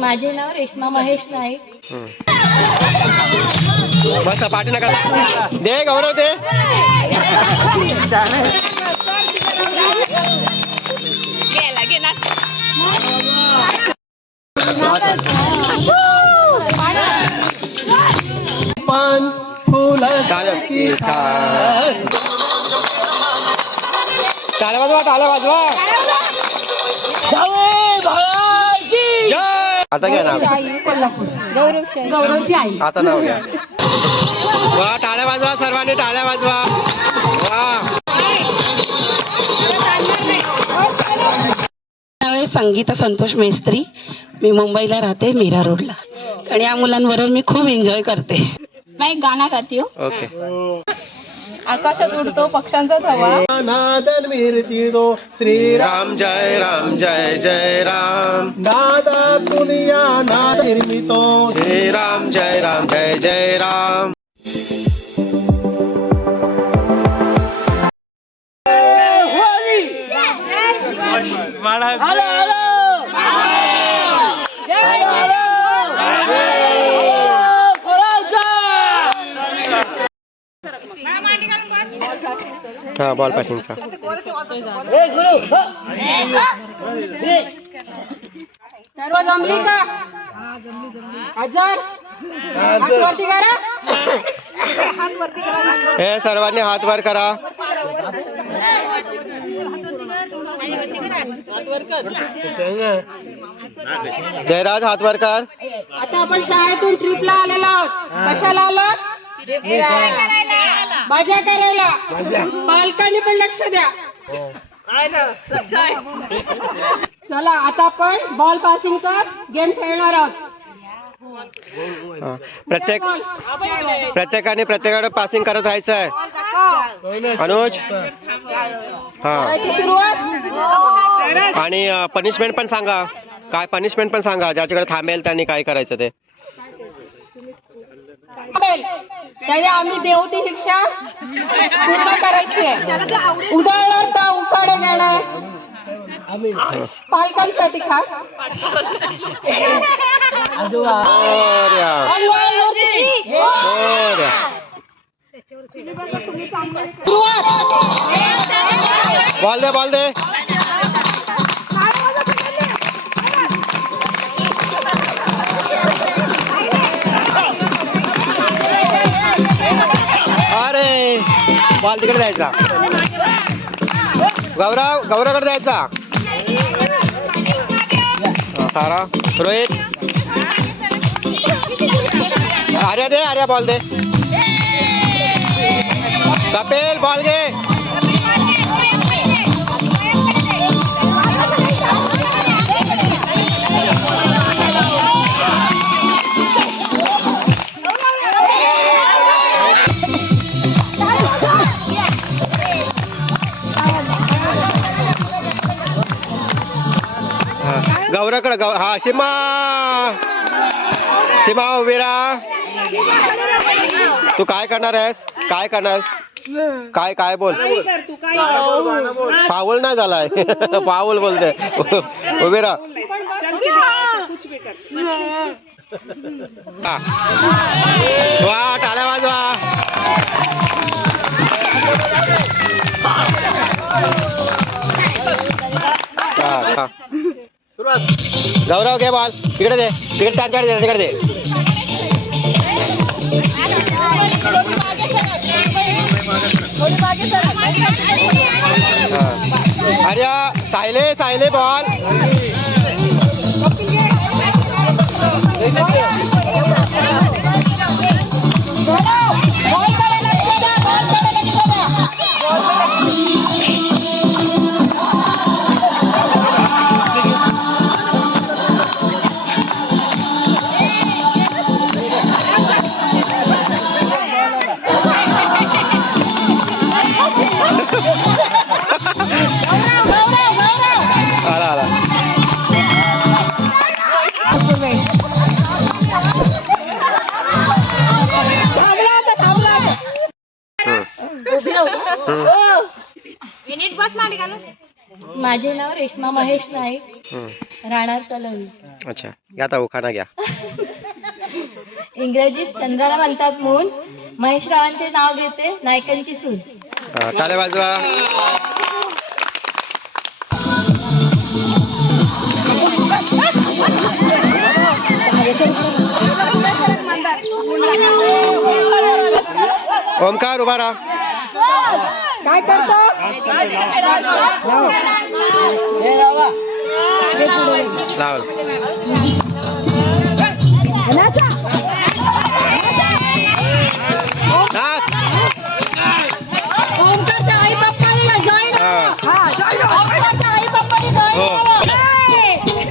माझे नाव रेश्मा महेश नाईक. बस पाठी नका दे गौरव दे. पान फुल टाळ्या वाजवा टाळ्या वाजवा. आता घ्या नाव. गौरवची आई. आता नाव घ्या. वा टाळ्या वाजवा सर्वांनी टाळ्या वाजवा. वा नाव आहे संगीता संतोष मेस्त्री. मी मुंबईला राहते, मीरा रोडला. आणि या मुलांबरोबर मी खूप एन्जॉय करते. मैं एक गाना गाती हूँ. ओके. आकाशात उडतो पक्ष्यांचा थवा. नादन मीरती दो श्रीराम राम जय राम जय जय राम. दादा दुनिया नाद निर्मितो जय राम जय राम जय जय राम. हा बॉल पासिंगचा. सर्व जमली का? हजार हात वरती करा. हे सर्वांनी हात वर करा. जयराज हात वर कर. आता आपण शाळेतून ट्रिपला आलेलो आहोत. कशाला आलो? मजा करायला. पालकांनी पण लक्ष द्या. चला आता आपण बॉल पासिंगचा गेम खेळणार आहोत. प्रत्येकाने प्रत्येकाकडे पासिंग करत राहायचं आहे. अनुज हा. सुरुवात. आणि पनिशमेंट पण सांगा. काय पनिशमेंट पण सांगा. ज्याच्याकडे थांबेल त्यांनी काय करायचं ते. त्याने आम्ही देऊ ती शिक्षा पूर्ण करायची आहे. उदाहरणार्थ उखाडे घेणार पालकांसाठी खास. बॉल दे बॉल दे. अरे बॉल तिकडे द्यायचा. गौरवकडे द्यायचा. सारा रोहित आर्या दे. आर्या बॉल दे. कपिल बॉल घे. गौराकडे हा सीमा. सीमा उभी राहा. तू काय करणार आहेस? काय करणार? काय काय बोल. पाऊल नाही झालाय. पाऊल बोलते. उभी राहा. वा टाळ्या वाजवा. गौरव घे बॉल. तिकडे दे. तिकडे त्यांच्याकडे दे. तिकडे दे. अरे सायले सायले बॉल. आला आला. माझे नाव रेश्मा महेश नाईक, हम्म. राहणार तलवी. अच्छा घ्या आता उखाणा घ्या. इंग्रजीत चंद्राला म्हणतात मून. महेश रावांचे नाव घेते, नायकांची सून. टाळ्या वाजवा. ओमकार उभा राहा. काय करतो लाव. नाच. ओमकारच्या आई पप्पाला जॉईन ओमकारच्या आई पप्पाला हो. जॉईन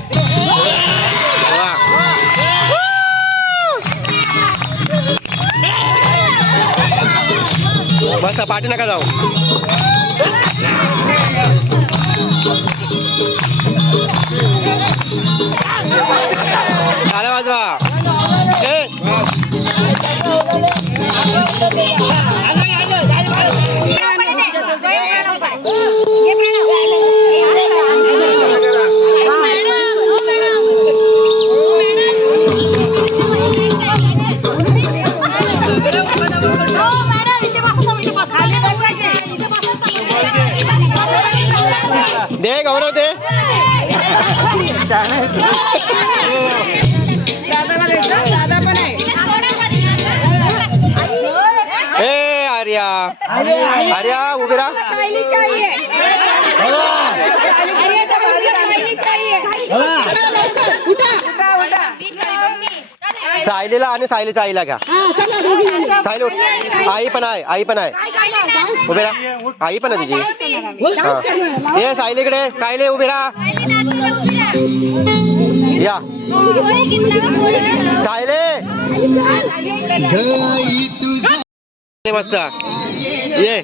वा. मस्त पाठी नका जाऊ. टाळ्या वाजवा. दे गौरव दे. ए आर्या आर्या उभी राहा. सायलीला आणि सायलीच्या आईला घ्या. सायली उठ. आई पण आहे, आई पण आहे. उभी राहा. आई पण आहे तुझी. हा ये सायलीकडे. सायली उभी राहा. या सायली. मस्त ये.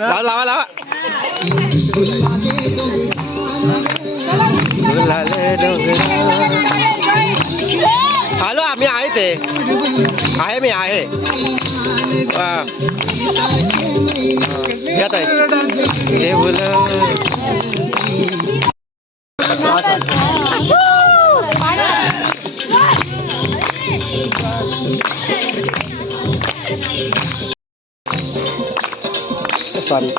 लावा लावा. हॅलो आम्ही आहे ते आहे मी आहे. येत आहे सॉरी.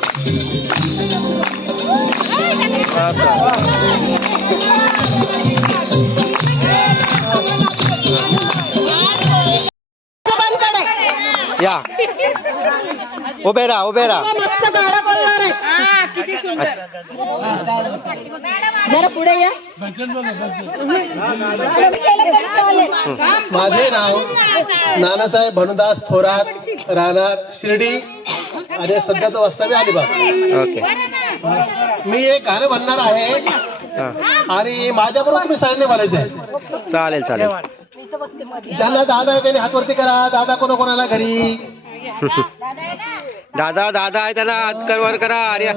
या उभे राहा उभे राहा. मस्त गाडा बोलणार आहे. जरा पुढे या. माझे नाव नानासाहेब भानुदास थोरात, राहणार शिर्डी आणि सध्याचं वास्तव्य अलिबाग. ओके मी एक गाणं म्हणणार आहे आणि माझ्याबरोबर तुम्ही सायलेंट बोलायचं आहे. चालेल चालेल. ज्यांना दादा आहे त्यांनी हात वरती करा. दादा कोणाला घरी. दादा दादा आहे त्यांना हात करवर करा. आर्या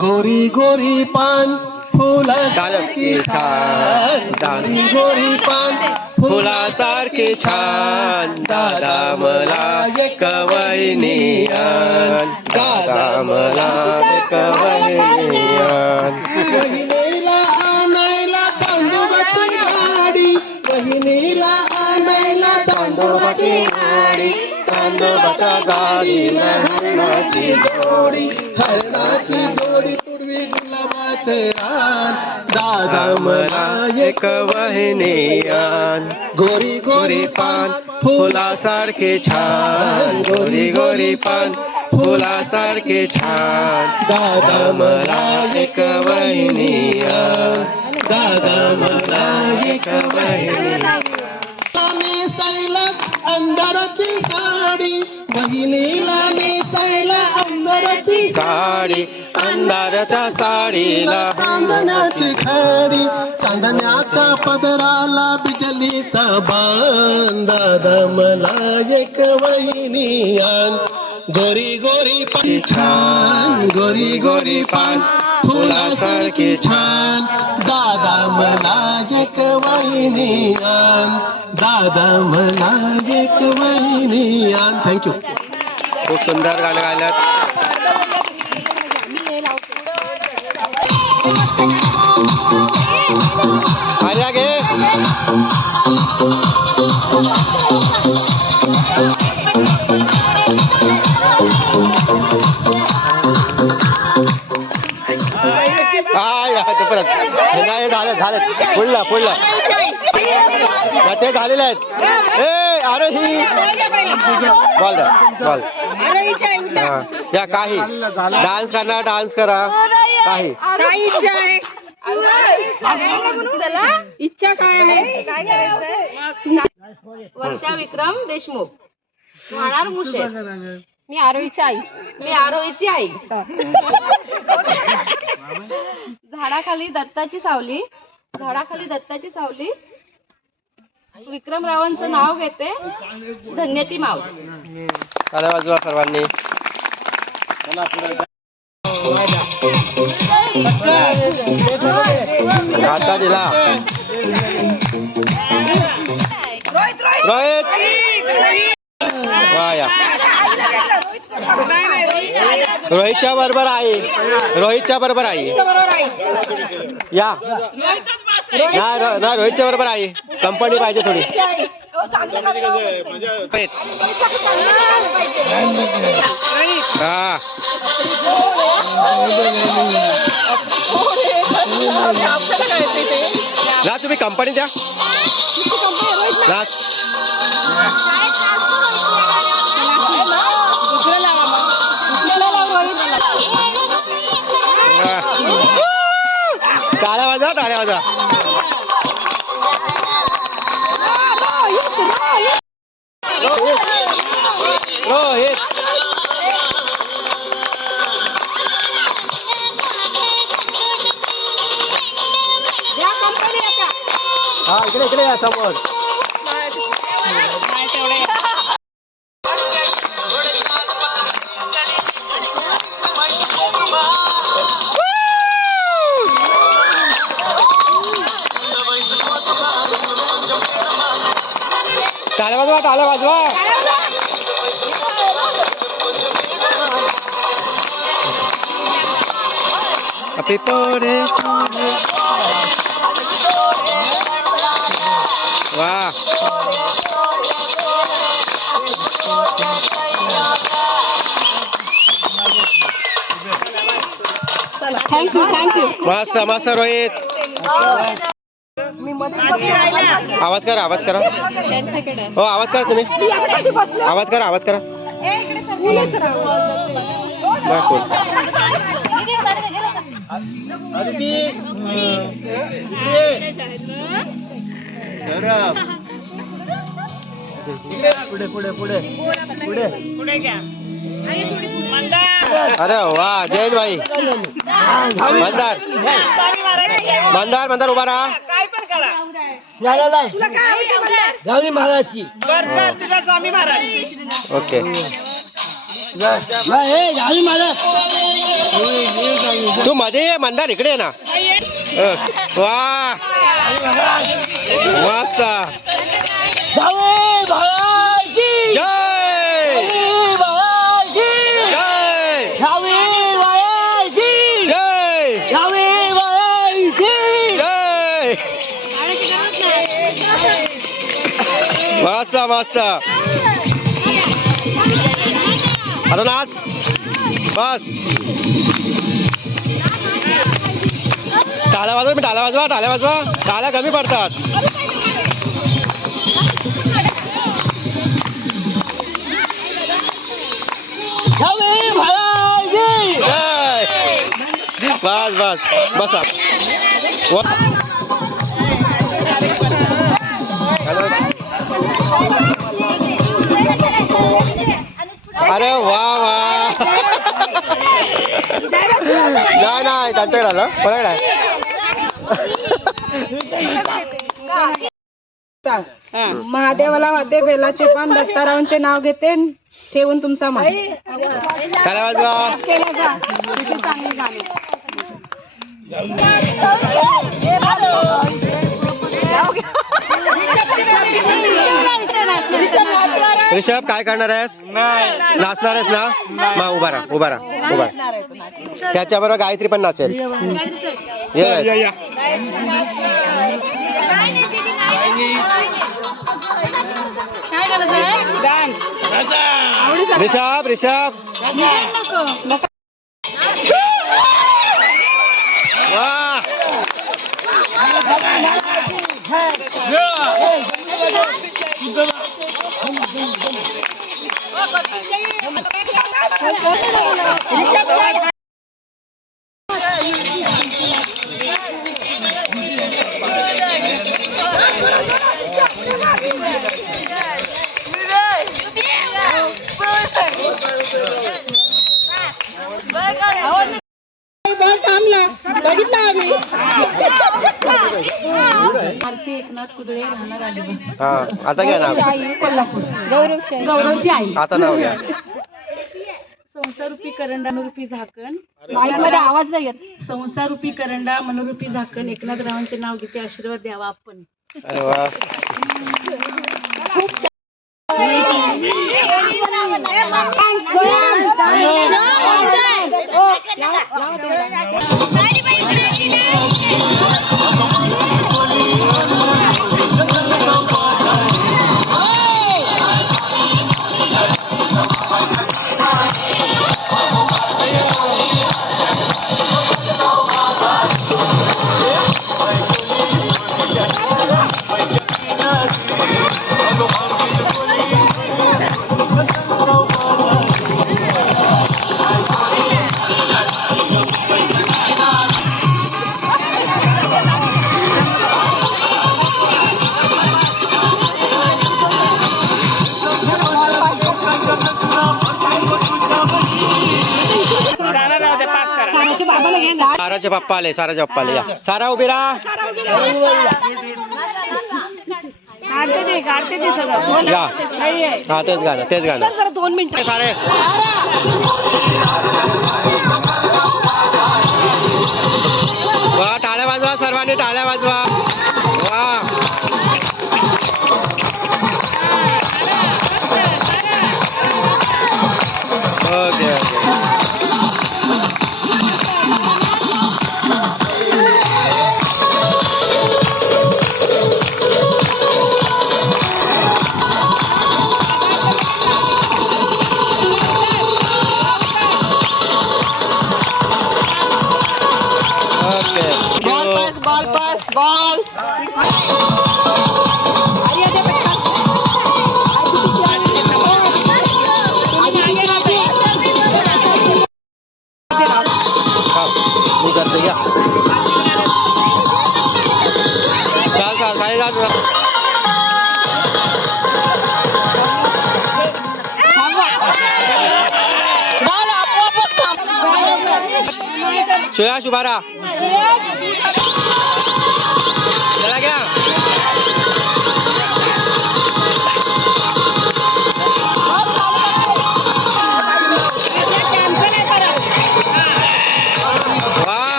गोरी गोरी पान फुलासारखी छान. गोरी गोरी पान फुलासारखी छान. दादा मला एक वहिनी आण. दादा मला एक वहिनी आण. बहिणीला आणायला तांदूळाची गाडी. बहिणीला आणायला तांदूळाची गाडी. तांदूळाच्या गाडीला हरणाची जोडी. हरणाची जोडी तुडवी गुलाबाचे रान. दादा मला एक वहिनी आण. गोरी गोरी पान फुलासारखे छान. गोरी गोरी पान फुलासारखे छान. दादा मला एक वहिनी आण. दादा मला एक वहिनी. नेसायला अंधाराची साडी. बहिणीला नेसायला अंधार अंधाराची साडी अंधाराच्या साडीला चांदण्याची खडी चांदण्याच्या पदराला बिजलीचा बाण दादा मला एक वहिनी आण गोरी गोरी पान छान गोरी गोरी पान फुलासारखी छान दादा मला एक वहिनी आण दादा मला एक वहिनी आण. थँक्यू. खूप सुंदर गाणं गायलं. आर्या घे. परत नाही झालं पुढलं ते झालेलं आहेत. ए अरे ही बॉल या काही डान्स करणार डान्स करा काही इच्छा काय आहे काय करायचंय. वर्षा विक्रम देशमुख राहणार मुशे. मी आरोहीची आई. मी आरोहीची आई. झाडाखाली दत्ताची सावली विक्रमरावांचं नाव घेते धन्य ती माऊली. टाळ्या वाजवा सर्वांनी. आता दिला रोहित. वा या रोहितच्या बरोबर आहे. या ना रोहितच्या बरोबर आहे. कंपनी पाहिजे थोडी. हा ना तुम्ही कंपनी द्या ना. टाळ्या वाजा. रोहित हा इकडे या समोर. टाळ्या वाजवा. Happy birthday. वाह थँक्यू. मस्त रोहित. आवाज करा हो आवाज करा तुम्ही. आवाज करा अरे वा जैन भाई. मंदार उभा राहा. स्वामी महाराजची स्वामी महाराज. ओके स्वामी महाराज तू मध्ये ये. मंदार इकडे ये ना. वा मस्त. मस्त आता नाच बस. टाळ्या वाजवा. टाळ्या कमी पडतात. बस बसा. अरे वा नाही नाही त्यांच्याकडे आलं कोणाकडे आहे महादेवाला वाद्य बेलाचे पान दत्तारावांचे नाव घेते ठेवून तुमचा मान. चला वाजवा. ऋषभ काय करणार आहेस नाचणार आहेस ना मग उभा राहा उभा राहा उभा राहा. त्याच्याबरोबर गायत्री पण नाचेल ये. ऋषभ ऋषभ वा बघितलं आम्ही. हा आता घ्या नाव गौरवची आई. आता नाव घ्या. संसारूपी करंडा मनोरूपी झाकण माईक मध्ये आवाज नाही येत. संसारूपी करंडा मनोरूपी झाकण एकनाथरावांचे नाव घेते आशीर्वाद द्यावा आपण. अरे वा साराचे पप्पा आले साराचे पप्पा आले या सारा उभी राहा या हा तेच गाणं 2 मिनिटं. सारे वा टाळ्या वाजवा सर्वांनी टाळ्या वाजवा वा ओके बॉल पास बॉल. मी करते घ्या चाल खाली जा सुयाश उभा राहा चला घ्या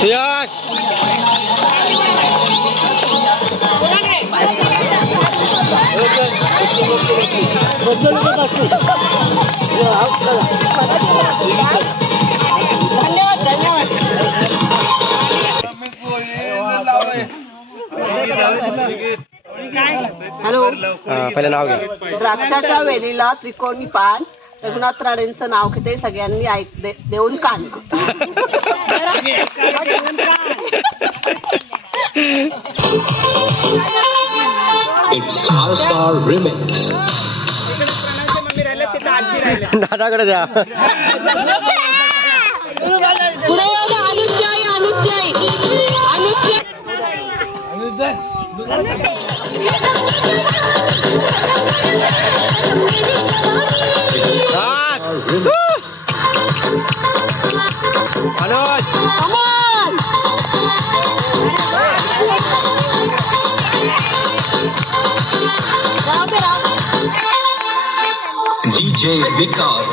सुयश धन्यवाद धन्यवाद. हॅलो. पहिले नाव घे. द्राक्षाच्या वेलीला त्रिकोणी पान रघुनाथ राणेंचं नाव घेते सगळ्यांनी देऊन कान. दादाकडे द्या पुढे बघा, अनुजची आई, अनुजची आई, अनुजची अनुज अमोल. राहू दे, राहू दे. DJ Vikas.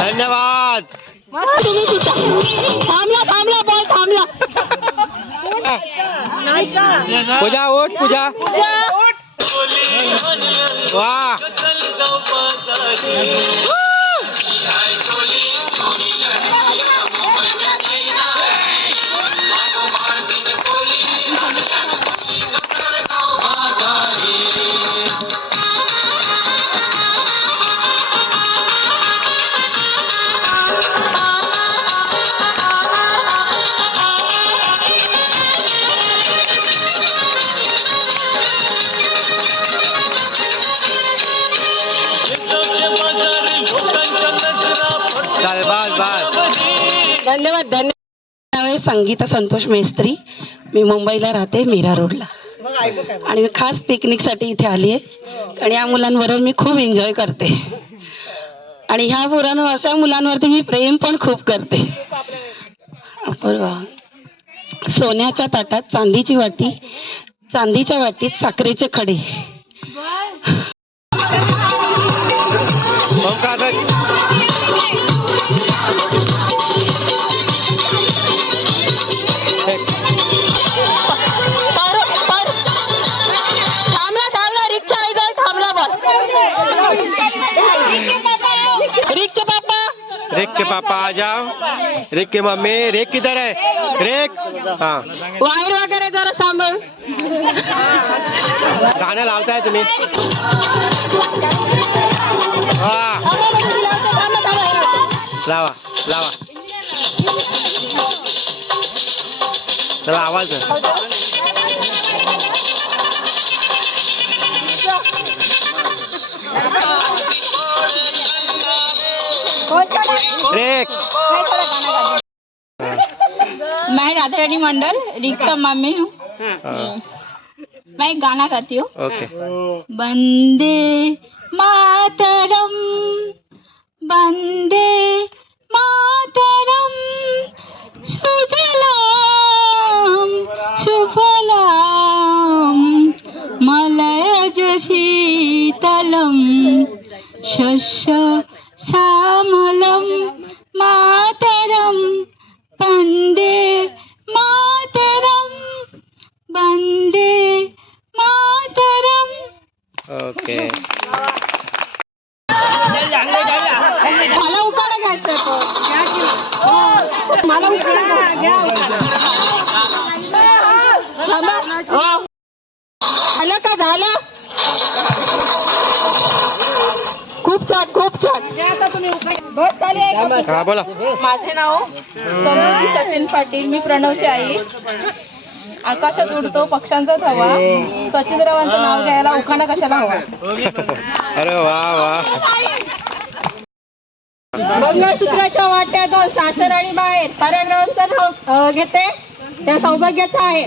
धन्यवाद. तुम्ही सुद्धा थांबला, थांबला, बॉल थांबला. पूजा उठ, पूजा. पूजा वा चालेल, बस बस. धन्यवाद. धन्यवाद. नाव आहे संगीता संतोष मेस्त्री. मी मुंबईला राहते, मीरा रोडला. आणि मी खास पिकनिकसाठी इथे आली आहे. आणि या मुलांबरोबर मी खूप एन्जॉय करते. आणि ह्या मुलांवर, अशा मुलांवरती मी प्रेम पण खूप करते. अपूर्व. सोन्याच्या ताटात चांदीची वाटी, चांदीच्या वाटीत साखरेचे खडे. थांबला, थांबला. रिक्षा आई जाय, थांबला बॉल. रिक्के पापा, रिक के पापा आ जाओ. रिक की मम्मी. रिक किधर है? रिक. हाँ, वायर वगैरे जरा सांभाळ. गाणं लावताय तुम्ही? वा, लावा लावा. चला आवाज आहे. ब्रेक. मैं राधा रानी मंडल, रिक का मम्मी हूँ. मैं एक गाना गाती हूँ. ओके. वंदे मातरम, वंदे मातरम, सुजलाम सुफलाम मलयज शीतलम शस्य श्यामलम मातरम वंदे मातरम, वंदे मातरम. ओके. मला उखाणा घ्यायचा तो. मला उखाणा घ्यायचा. थांबा. हो. झालं का? झालं. खूप छान, खूप छान. बस खाली आहे का? हा बोला. माझे नाव समृद्धी सचिन पाटील. मी प्रणवची आई. आकाशात उडतो पक्ष्यांचा थवा, सचिनरावांचं नाव घ्यायला उखाणा कशाला हवा. अरे वा वा. मंगळसूत्राच्या वाट्यात सासर आणि बाहेर पराक्रमांचं नाव घेते, त्या सौभाग्याचं आहे.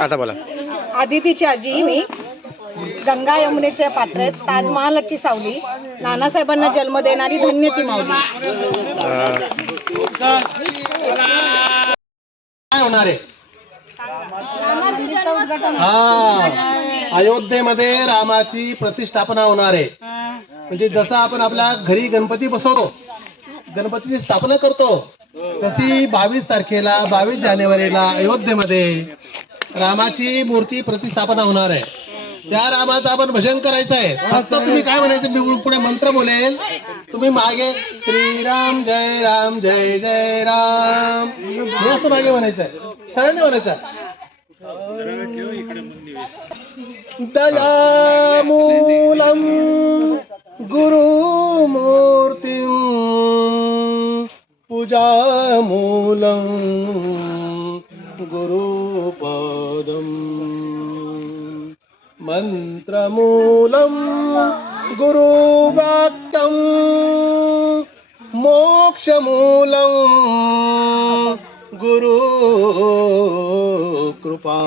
आता बोला. आदितीची आजी मी. गंगा यमुनेच्या पात्रात ताजमहालाची सावली, नानासाहेबांना जन्म देणारी धन्य ती माऊली. काय होणार आहे? हा, अयोध्येमध्ये रामाची प्रतिष्ठापना होणार आहे. म्हणजे जसं आपण आपल्या घरी गणपती बसवतो, गणपतीची स्थापना करतो, तशी 22 तारखेला 22 जानेवारीला अयोध्येमध्ये रामाची मूर्ती प्रतिष्ठापना होणार आहे. त्या रामाचं आपण भजन करायचं आहे. फक्त तुम्ही काय म्हणायचं, मी पुढे मंत्र बोलेल, तुम्ही मागे श्रीराम जय राम जय जय राम हे असं मागे म्हणायचं आहे. सगळ्यांनी म्हणायचं. दयामूलम गुरुमूर्तिम पूजामूलं गुरुपादम् मन्त्रमूलं गुरुवाक्यं मोक्षमूलं गुरु कृपा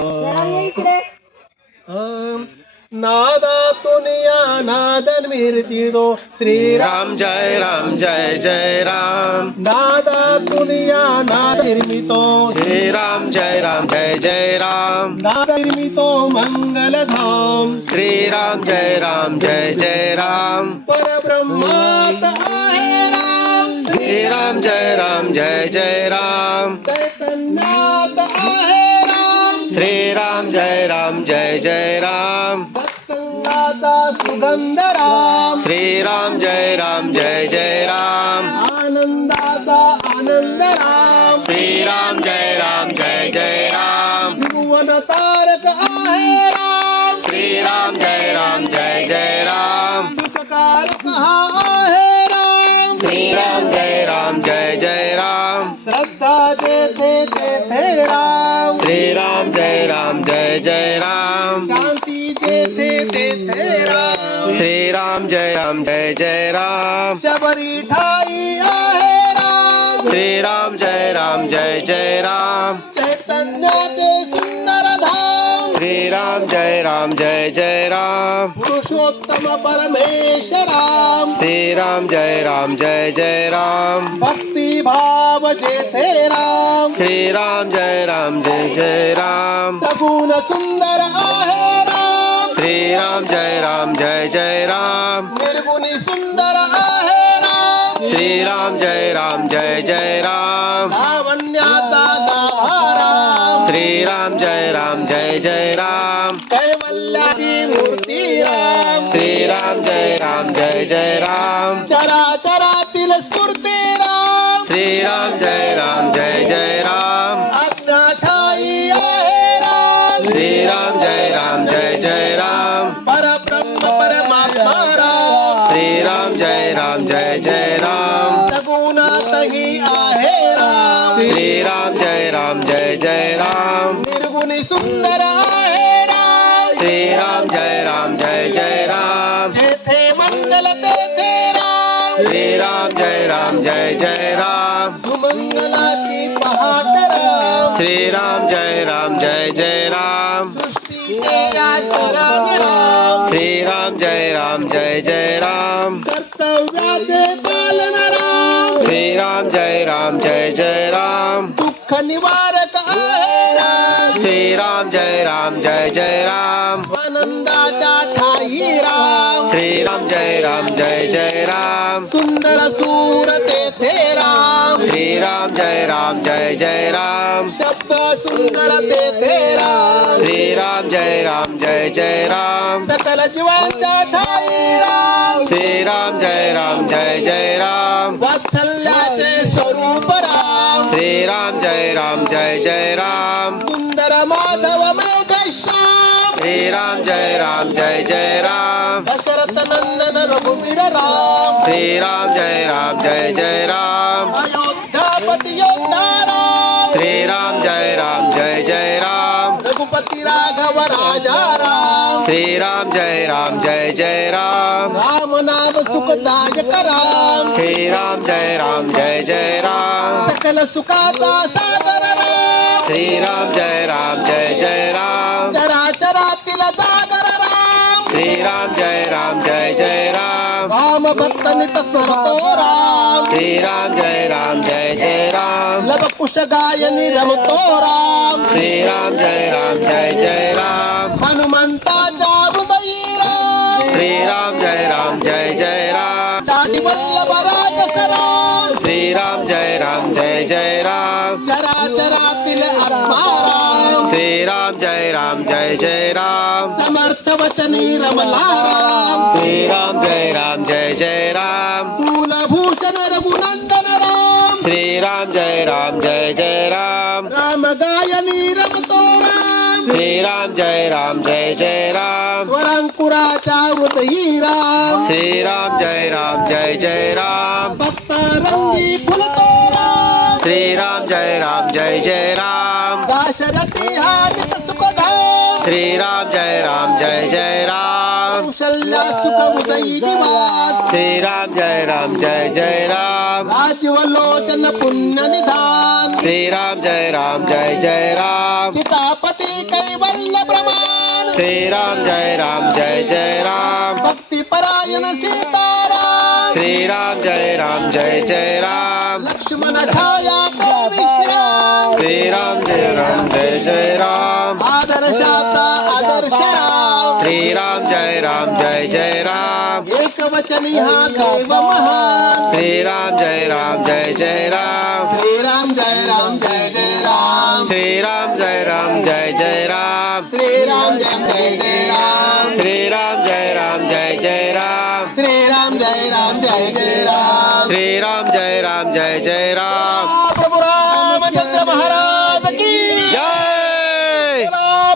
नादातून या नाद निर्मितो श्रीराम जय राम जय जय राम नादातून या नाद निर्मितो श्रीराम जय राम जय जय राम नाद निर्मितो मंगलधाम श्रीराम जय राम जय जय राम परब्रह्मात आहे राम श्रीराम जय राम जय जय राम चैतन्यात आहे राम श्रीराम जय राम जय जय राम सत्संगाचा सुगंध राम श्रीराम जय राम जय जय राम आनंदाचा आनंद राम श्रीराम जय राम जय जय राम त्रिभुवन तारक आहे राम श्रीराम जय राम जय जय राम सुखकारक आहे राम श्रीराम जय राम जय जय राम श्रद्धा जेथे तेथे राम श्रीराम जय राम जय जय राम शांती जेथे तेथे राम श्रीराम जय राम जय जय राम शबरी ठाई आहे राम श्रीराम जय राम जय जय राम चैतन्याचे सुंदर धाम श्रीराम जय राम जय जय राम पुरुषोत्तम परमेश्वराम श्रीराम जय राम जय जय राम भक्ती भाव जेथे राम श्रीराम जय राम जय जय राम सगुण सुंदर आहे राम श्रीराम जय राम जय जय राम निर्गुणी सुंदर आहे राम श्रीराम जय राम जय जय राम लावण्याचा गाभा राम श्रीराम जय राम जय जय राम कैवल्याची मूर्ती राम श्रीराम जय राम जय जय राम चराचरातील स्फूर्ती राम श्रीराम जय राम जय जय राम आज्ञा ठाई आहे राम श्रीराम जय राम जय जय राम परब्रह्म परमात्मा राम श्रीराम जय राम जय जय राम सगुणातही आहे राम श्रीराम जय राम जय जय राम निर्गुणी सुंदर आहे राम श्रीराम जय राम जय जय राम जेथे मंगल तेथे राम श्रीराम जय राम जय जय राम सुमंगलाची पहाट राम श्रीराम जय राम जय जय राम सृष्टीचे आचरण राम श्रीराम जय राम जय जय राम कर्तव्याचे पालन राम श्रीराम जय राम जय जय राम दुःख निवारक आहे राम श्रीराम जय राम जय जय राम आनंदाच्या ठाई राम श्रीराम जय राम जय जय राम सुंदर सूर तेथे राम श्रीराम जय राम जय जय राम शब्द सुंदर तेथे राम श्रीराम जय राम जय जय राम सकल जीवांच्या ठाई राम श्रीराम जय राम जय जय राम वात्सल्याचे स्वरूप राम श्रीराम जय राम जय जय राम सुंदर माधव मेघश्याम श्रीराम जय राम जय जय राम दशरथ नंदन रघुवीर राम श्रीराम जय राम जय जय राम अयोध्यापती योद्धा राम श्रीराम जय राम जय जय राम रघुपती राघव राजा राम श्रीराम जय राम जय जय राम राम नाम सुखदायक राम श्रीराम जय राम जय जय राम सकल सुखाचा सागर राम श्रीराम जय राम जय जय राम चराचरातील सागर राम श्रीराम जय राम जय जय राम राम भक्त नित स्मरतो राम श्रीराम जय राम जय जय राम लब कुश गायनी रमतो राम श्रीराम जय राम जय जय राम हनुमंताच्या हृदयी राम श्रीराम जय राम जय जय राम दाटी वल्लभ राजस राम श्रीराम जय राम जय जय राम चराचरातील आत्मा राम श्रीराम जय राम जय जय राम समर्थ वचनी रमला राम श्रीराम जय राम जय जय राम कुलभूषण रघुनंदन राम श्रीराम जय राम जय जय राम राम गायनी रमतो राम श्रीराम जय राम जय जय राम स्वरांकुराच्या हृदयी राम श्रीराम जय राम जय जय राम भक्त रंगी फुलतो राम श्रीराम जय राम जय जय राम दाशरथी हा नित सुखधाम श्रीराम जय राम जय जय राम कौशल्या सुख उदयी निवास श्रीराम जय राम जय जय राम राजीवलोचन पुण्य निधान श्रीराम जय राम जय जय राम सीतापती कैवल्य प्रमाण श्रीराम जय राम जय जय राम भक्ती परायण सीताराम श्रीराम जय राम जय जय राम लक्ष्मण छाया ते विश्राम श्रीराम जय राम जय जय राम आदर्शाचा आदर्श राम श्रीराम जय राम जय जय राम एकवचनी हा देव महान श्रीराम जय राम जय जय राम श्रीराम जय राम जय जय राम श्रीराम जय राम जय जय राम श्रीराम जय जय राम श्रीराम जय राम जय जय राम श्रीराम जय राम जय जय राम श्रीराम जय राम जय जय राम प्रभु रामचंद्र महाराज की जय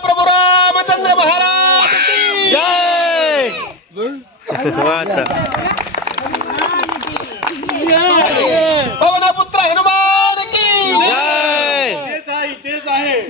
प्रभु रामचंद्र महाराज की जय मस्त पवनपुत्र हनुमान की जय तेच आहे